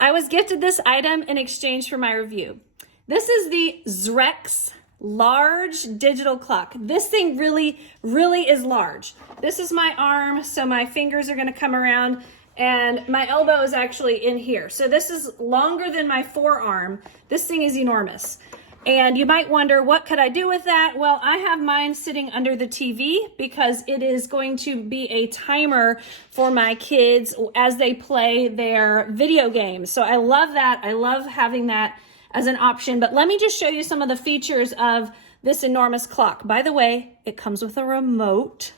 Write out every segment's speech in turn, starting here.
I was gifted this item in exchange for my review. This is the XREXS large digital clock. This thing really is large. This is my arm, so my fingers are gonna come around, and my elbow is actually in here. So this is longer than my forearm. This thing is enormous. And you might wonder, what could I do with that? Well, I have mine sitting under the TV because it is going to be a timer for my kids as they play their video games. So I love that. I love having that as an option. But let me just show you some of the features of this enormous clock. By the way, it comes with a remote,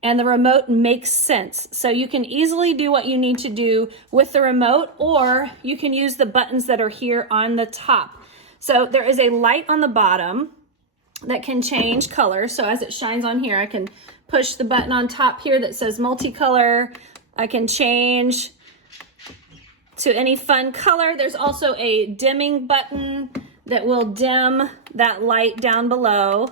and the remote makes sense. So you can easily do what you need to do with the remote, or you can use the buttons that are here on the top. So there is a light on the bottom that can change color. So as it shines on here, I can push the button on top here that says multicolor. I can change to any fun color. There's also a dimming button that will dim that light down below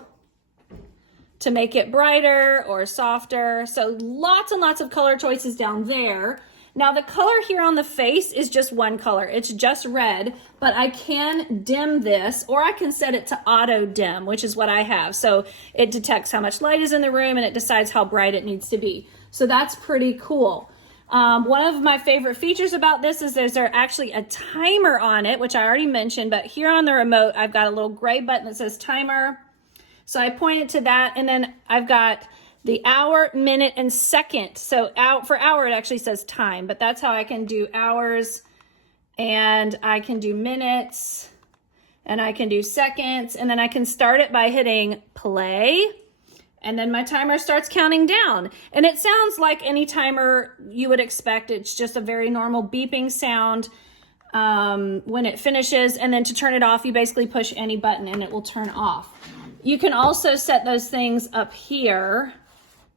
to make it brighter or softer. So lots and lots of color choices down there. Now the color here on the face is just one color. It's just red, but I can dim this, or I can set it to auto dim, which is what I have. So it detects how much light is in the room and it decides how bright it needs to be. So that's pretty cool. One of my favorite features about this is there's actually a timer on it, which I already mentioned, but here on the remote, I've got a little gray button that says timer. So I point it to that, and then I've got the hour, minute, and second. So for hour, it actually says time, but that's how I can do hours, and I can do minutes, and I can do seconds, and then I can start it by hitting play, and then my timer starts counting down. And it sounds like any timer you would expect. It's just a very normal beeping sound when it finishes, and then to turn it off, you basically push any button and it will turn off. You can also set those things up here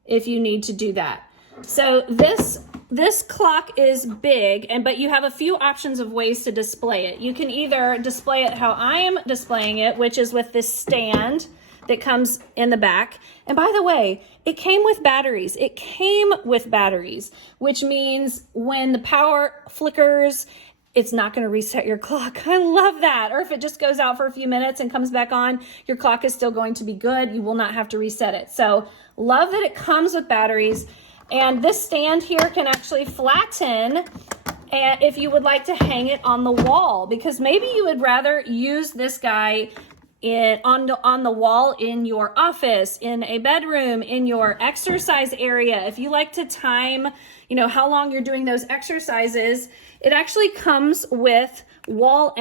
if you need to do that. So this clock is big, but you have a few options of ways to display it. You can either display it how I am displaying it, which is with this stand that comes in the back. And by the way, it came with batteries. It came with batteries, which means when the power flickers, it's not going to reset your clock. I love that. Or if it just goes out for a few minutes and comes back on, your clock is still going to be good. You will not have to reset it. So love that it comes with batteries. And this stand here can actually flatten, and if you would like to hang it on the wall, because maybe you would rather use this guy on the wall in your office, in a bedroom, in your exercise area. If you like to time, how long you're doing those exercises, it actually comes with wall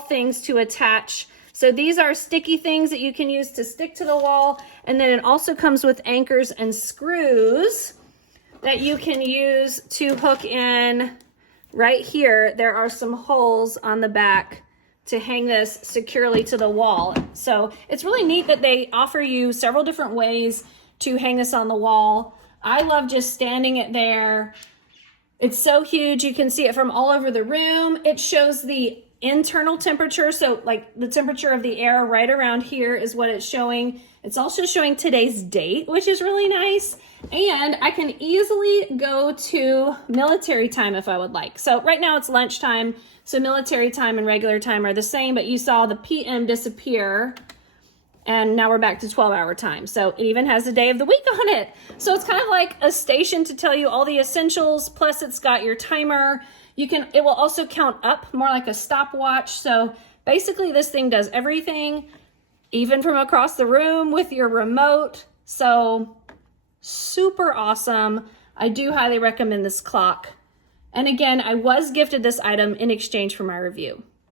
things to attach. So these are sticky things that you can use to stick to the wall. And then it also comes with anchors and screws that you can use to hook in right here. There are some holes on the back to hang this securely to the wall. So it's really neat that they offer you several different ways to hang this on the wall. I love just standing it there. It's so huge. You can see it from all over the room. It shows the internal temperature. So like the temperature of the air right around here is what it's showing. It's also showing today's date, which is really nice. And I can easily go to military time if I would like. So right now it's lunchtime. So military time and regular time are the same, but you saw the PM disappear. And now we're back to 12-hour time. So it even has the day of the week on it. So it's kind of like a station to tell you all the essentials. Plus it's got your timer. It will also count up, more like a stopwatch. So basically this thing does everything, even from across the room with your remote. So super awesome. I do highly recommend this clock. And again, I was gifted this item in exchange for my review.